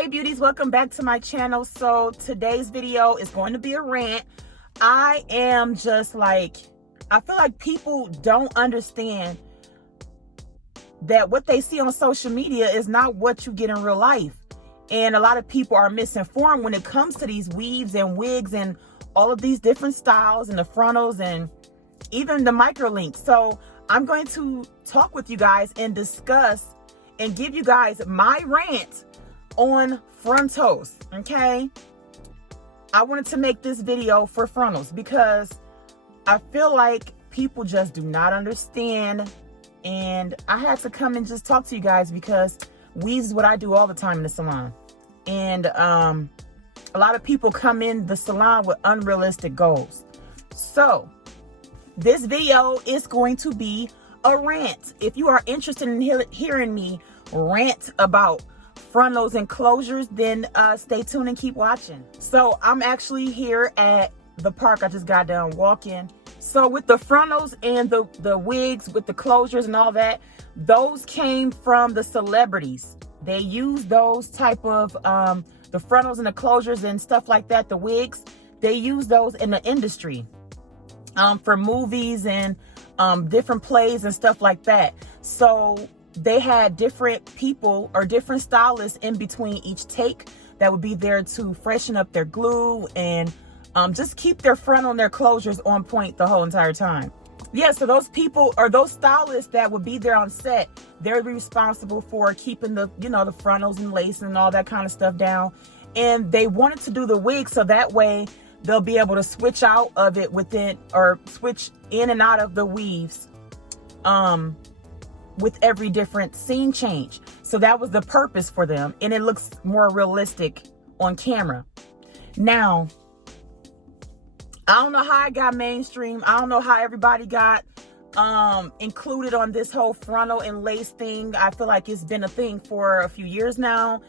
Hey beauties, welcome back to my channel. So today's video is going to be a rant. I feel like people don't understand that what they see on social media is not what you get in real life. And a lot of people are misinformed when it comes to these weaves and wigs and all of these different styles and the frontals and even the micro links. So I'm going to talk with you guys and discuss and give you guys my rant on frontals. Okay, I wanted to make this video for frontals because I feel like people just do not understand, and I had to come and just talk to you guys because weaves is what I do all the time in the salon. And a lot of people come in the salon with unrealistic goals. So this video is going to be a rant. If you are interested in hearing me rant about frontals and closures, then stay tuned and keep watching. So I'm actually here at the park. I just got done walking. So with the frontals and the wigs with the closures and all that, those came from the celebrities. They use those type of the frontals and the closures and stuff like that, the wigs, they use those in the industry for movies and different plays and stuff like that. So they had different people or different stylists in between each take that would be there to freshen up their glue and just keep their frontal and their closures on point the whole entire time. Yeah, so those people or those stylists that would be there on set, they're responsible for keeping the, the frontals and lace and all that kind of stuff down. And they wanted to do the wig so that way they'll be able to switch out of it within, or switch in and out of the weaves with every different scene change. So that was the purpose for them, and it looks more realistic on camera. Now, I don't know how I got mainstream. I don't know how everybody got included on this whole frontal and lace thing. I feel like it's been a thing for a few years now,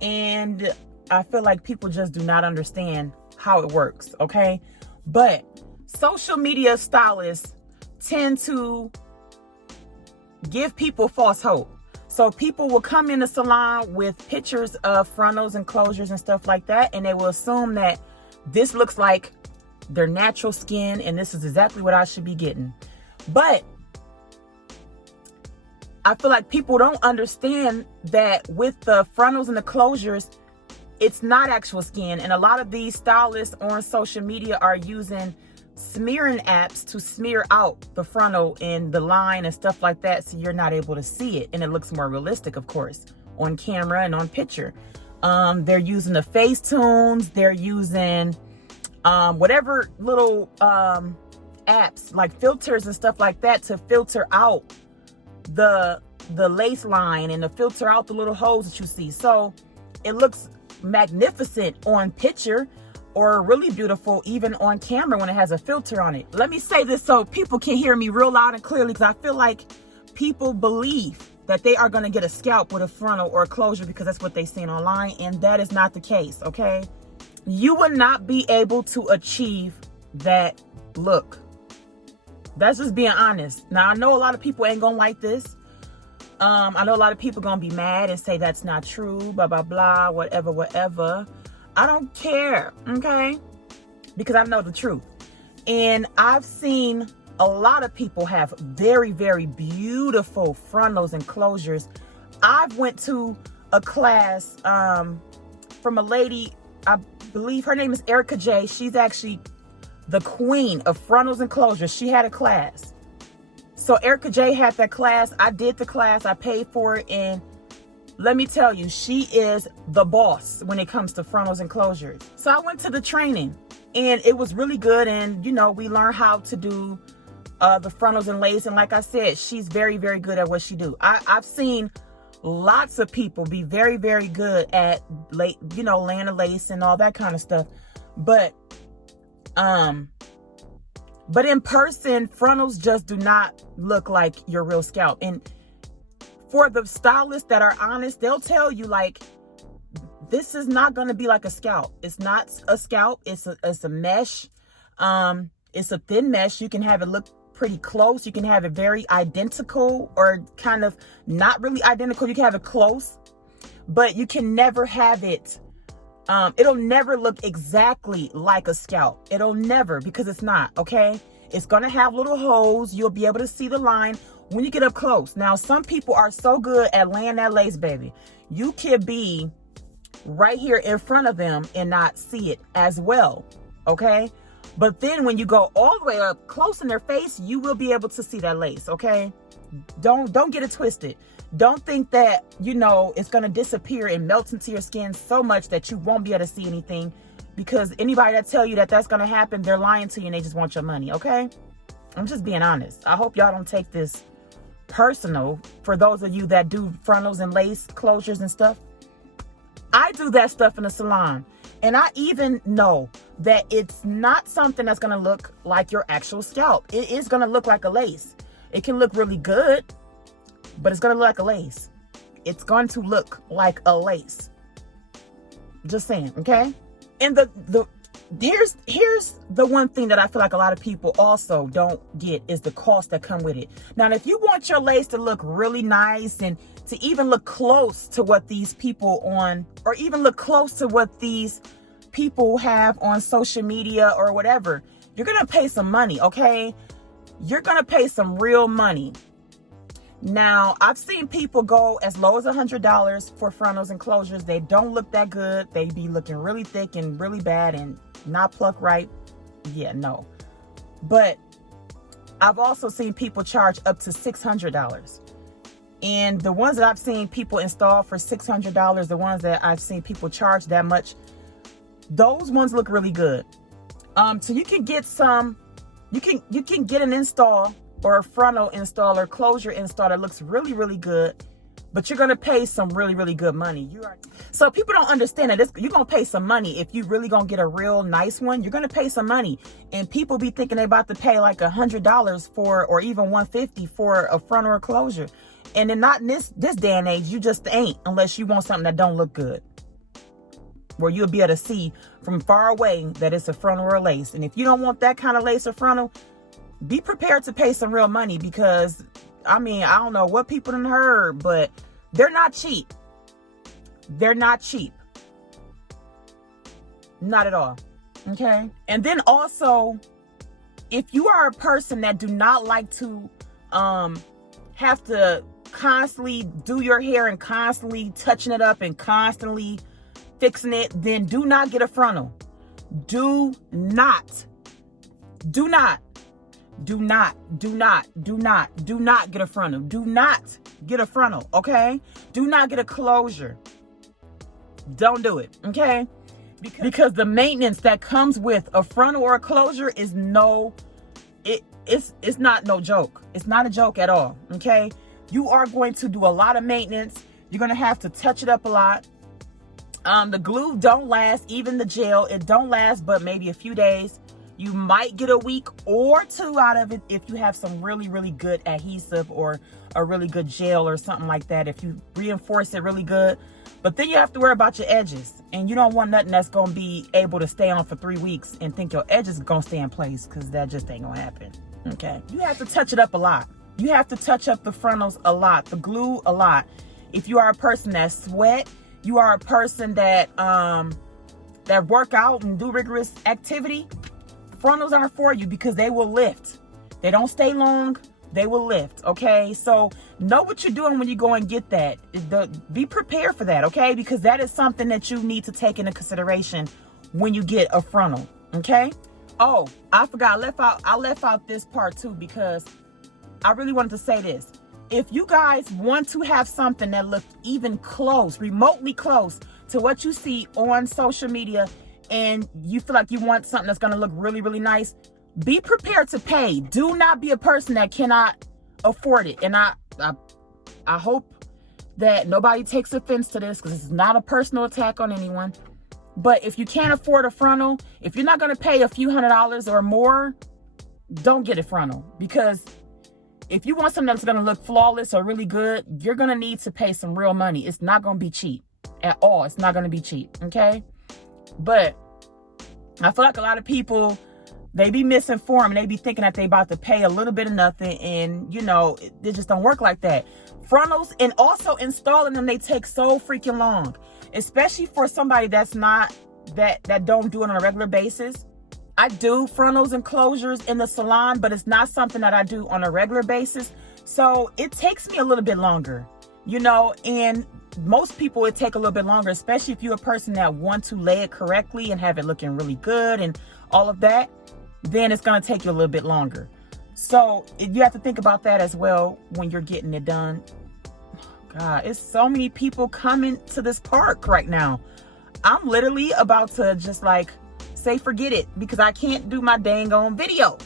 and I feel like people just do not understand how it works, okay? But social media stylists tend to give people false hope. So people will come in the salon with pictures of frontals and closures and stuff like that, and they will assume that this looks like their natural skin and this is exactly what I should be getting. But I feel like people don't understand that with the frontals and the closures, it's not actual skin. And a lot of these stylists on social media are using smearing apps to smear out the frontal and the line and stuff like that, so you're not able to see it, and it looks more realistic, of course, on camera and on picture. They're using the face tunes, they're using whatever little apps like filters and stuff like that to filter out the lace line and to filter out the little holes that you see. So it looks magnificent on picture, or really beautiful even on camera when it has a filter on it. Let me say this so people can hear me real loud and clearly, because I feel like people believe that they are going to get a scalp with a frontal or a closure because that's what they've seen online, and that is not the case, okay? You will not be able to achieve that look. That's just being honest. Now, I know a lot of people ain't gonna like this. I know a lot of people gonna be mad and say that's not true, blah, blah, blah, whatever. I don't care, okay? Because I know the truth. And I've seen a lot of people have very, very beautiful frontals and closures. I've went to a class from a lady, I believe her name is Erica J. She's actually the queen of frontals and closures. She had a class. So Erica J had that class. I did the class. I paid for it, and let me tell you, she is the boss when it comes to frontals and closures. So I went to the training, and it was really good. And, we learned how to do the frontals and lace. And like I said, she's very, very good at what she do. I've seen lots of people be very, very good at laying the lace and all that kind of stuff. But in person, frontals just do not look like your real scalp. And for the stylists that are honest, they'll tell you, like, this is not going to be like a scalp. It's not a scalp. It's a mesh. It's a thin mesh. You can have it look pretty close. You can have it very identical or kind of not really identical. You can have it close. but you can never have it. It'll never look exactly like a scalp. It'll never, because it's not, okay? It's going to have little holes. You'll be able to see the line when you get up close. Now, some people are so good at laying that lace, baby. You could be right here in front of them and not see it as well, okay? But then when you go all the way up close in their face, you will be able to see that lace, okay? Don't get it twisted. Don't think that, you know, it's going to disappear and melt into your skin so much that you won't be able to see anything, because anybody that tell you that that's going to happen, they're lying to you and they just want your money, okay? I'm just being honest. I hope y'all don't take this personal. For those of you that do frontals and lace closures and stuff, I do that stuff in the salon. And I even know that it's not something that's going to look like your actual scalp. It is going to look like a lace. It can look really good, but it's going to look like a lace. It's going to look like a lace. Just saying, okay? And here's the one thing that I feel like a lot of people also don't get is the cost that come with it. Now, if you want your lace to look really nice and to even look close to what these people on, or even look close to what these people have on social media or whatever, you're going to pay some money, okay? You're going to pay some real money. Now, I've seen people go as low as $100 for frontals and closures. They don't look that good. They be looking really thick and really bad and not plucked right. Yeah, no. But I've also seen people charge up to $600. And the ones that I've seen people install for $600, the ones that I've seen people charge that much, those ones look really good. So you can get some, you can get an install or a frontal install or closure install that looks really, really good, but you're going to pay some really, really good money. So people don't understand that you're going to pay some money. If you really going to get a real nice one, you're going to pay some money. And people be thinking they're about to pay like $100 for, or even $150 for a frontal or closure. And then not in this day and age, you just ain't, unless you want something that don't look good, where you'll be able to see from far away that it's a frontal or a lace. And if you don't want that kind of lace or frontal, be prepared to pay some real money, because, I mean, I don't know what people done heard, but they're not cheap. They're not cheap. Not at all. Okay? And then also, if you are a person that do not like to have to constantly do your hair and constantly touching it up and constantly fixing it, then do not get a frontal. Do not get a frontal. Do not get a frontal, okay? Do not get a closure. Don't do it, okay? Because the maintenance that comes with a frontal or a closure is it's not no joke. It's not a joke at all, okay? You are going to do a lot of maintenance. You're going to have to touch it up a lot. The glue don't last, even the gel, it don't last but maybe a few days. You might get a week or two out of it if you have some really, really good adhesive or a really good gel or something like that, if you reinforce it really good. But then you have to worry about your edges, and you don't want nothing that's going to be able to stay on for 3 weeks and think your edges are going to stay in place, because that just ain't going to happen, okay? You have to touch it up a lot. You have to touch up the frontals a lot, the glue a lot. If you are a person that sweat, you are a person that that work out and do rigorous activity, frontals aren't for you, because they will lift. They don't stay long. They will lift, okay? So know what you're doing when you go and get that. Be prepared for that, okay? Because that is something that you need to take into consideration when you get a frontal, okay? Oh, I forgot. I left out this part too, because I really wanted to say this. If you guys want to have something that looks even close, remotely close to what you see on social media, and you feel like you want something that's going to look really, really nice, be prepared to pay. Do not be a person that cannot afford it. And I hope that nobody takes offense to this, because this is not a personal attack on anyone. But if you can't afford a frontal, if you're not going to pay a few $100s or more, don't get a frontal. Because if you want something that's going to look flawless or really good, you're going to need to pay some real money. It's not going to be cheap at all. It's not going to be cheap, okay? But I feel like a lot of people They be misinformed and they be thinking that they about to pay a little bit of nothing, and you know, it just don't work like that. Frontals, and also installing them, they take so freaking long, especially for somebody that's not that don't do it on a regular basis. I do frontals and closures in the salon, but it's not something that I do on a regular basis. So it takes me a little bit longer, you know, and most people it take a little bit longer, especially if you're a person that want to lay it correctly and have it looking really good and all of that, then it's going to take you a little bit longer. So you have to think about that as well when you're getting it done. God, it's so many people coming to this park right now. I'm literally about to just like say forget it, because I can't do my dang on video.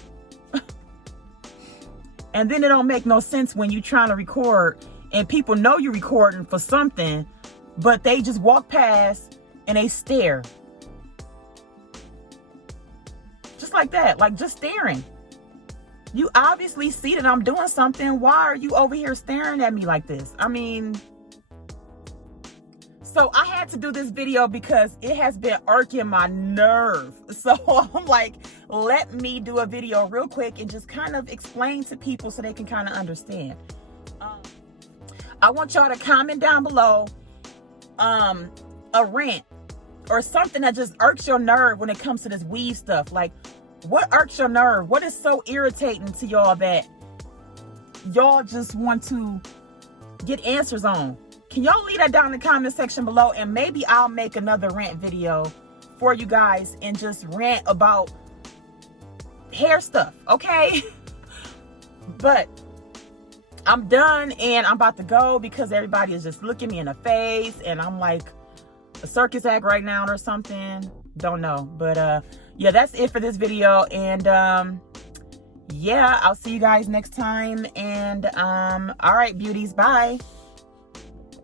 And then it don't make no sense when you trying to record and people know you're recording for something, but they just walk past and they stare. Just like that, like just staring. You obviously see that I'm doing something. Why are you over here staring at me like this? I mean, so I had to do this video because it has been irking my nerve. So I'm like, let me do a video real quick and just kind of explain to people so they can kind of understand. I want y'all to comment down below a rant or something that just irks your nerve when it comes to this weave stuff. Like, what irks your nerve? What is so irritating to y'all that y'all just want to get answers on? Can y'all leave that down in the comment section below, and maybe I'll make another rant video for you guys and just rant about hair stuff, okay? But I'm done and I'm about to go because everybody is just looking me in the face and I'm like a circus act right now or something. Don't know. But yeah, that's it for this video. And yeah, I'll see you guys next time. And all right, beauties, bye.